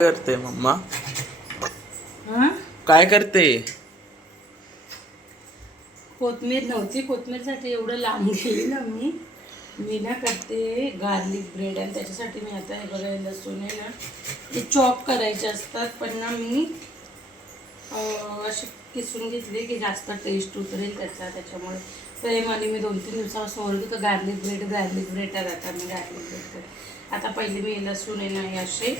करते मम्मा? हा काय करते? कोथमीर नव्हती, कोथमीरसाठी एवढं लांब गेली ना मी ना करते गार्लिक ब्रेड. आणि त्याच्यासाठी मी आता हे बघा लसूण आहे ना ते चॉप करायचे असतात, पण ना मी असे किसून घेतले की जास्त टेस्ट उतरेल त्याच्यामुळे प्रेमाने मी 2-3 दिवसापासून ओरडू तर गार्लिक ब्रेड आता मी गार्लिक ब्रेड कर. आता पहिले मी लसूण आहे ना हे असे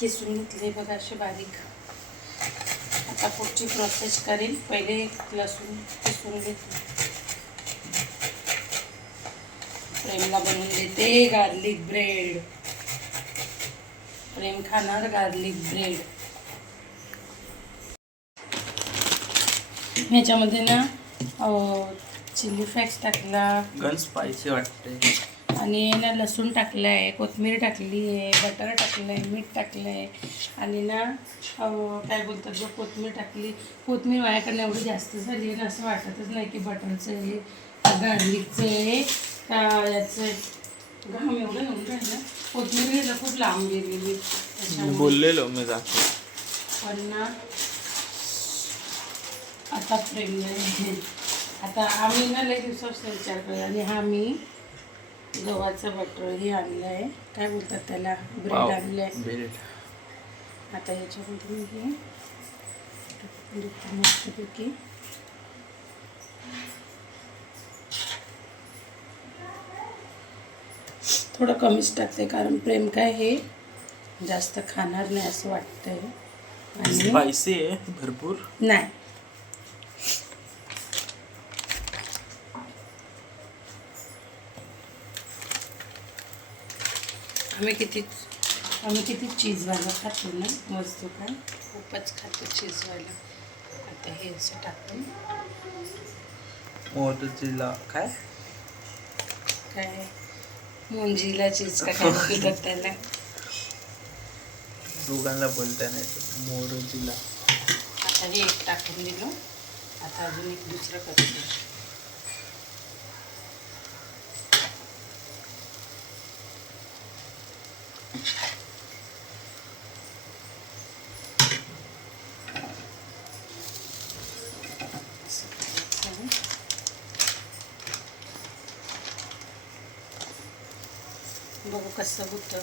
किसून घेतले बघा असे बारीक. आता पुढची प्रोसेस करेल. पहिले लसूण किसून घेतले. प्रेमला बनवून देते गार्लिक ब्रेड. प्रेम खाणार गार्लिक ब्रेड. ह्याच्यामध्ये ना चिली फ्लेक्स टाकला, गन स्पायसी वाटते, आणि ना लसूण टाकलं आहे, कोथिंबीर टाकली आहे, बटर टाकलं आहे, मीठ टाकलं आहे, आणि ना काय बोलतात जो कोथिंबीर टाकली. कोथिंबीर माझ्याकडनं एवढी जास्त झाली आहे ना असं वाटतच नाही की बटरचं आहे गार्लिकचं आहे का याचं आहे. घाम एवढं नव्हतं राहिलं. कोथिंबीर खूप लांब गेलेली बोललेलो मी जातो. पण ना आता प्रेग्नंट आता आम्ही ना लई दिवसापासून विचार करतो. आणि हा मी गव्हाचं बटर हे आणलं आहे, काय बोलतात त्याला, ब्रेड आणलं आहे. आता याच्यामध्ये मी हे मस्तपैकी थोडं कमीच टाकते कारण प्रेम काय हे जास्त खाणार नाही असं वाटतंय. आणि स्पायसी आहे भरपूर नाही. आम्ही किती चीजवाला खातो ना वस्तू, काय खूपच खातो चीजवाला. आता हे असं टाकून मोठीला काय काय मोंजीला चीज का काय बोलतात त्याला, दोघांना बोलता नाही मोरोजीला. आता हे एक टाकून दिलं. आता अजून एक दुसरं करतो. बघू कसं होतं.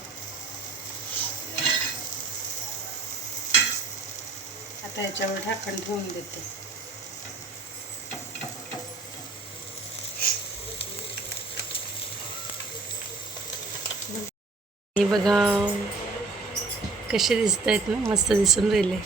आता याच्यावर ढाकण ठेवून देते. हे बघा कसे दिसत आहेत ना, मस्त दिसून राहिले.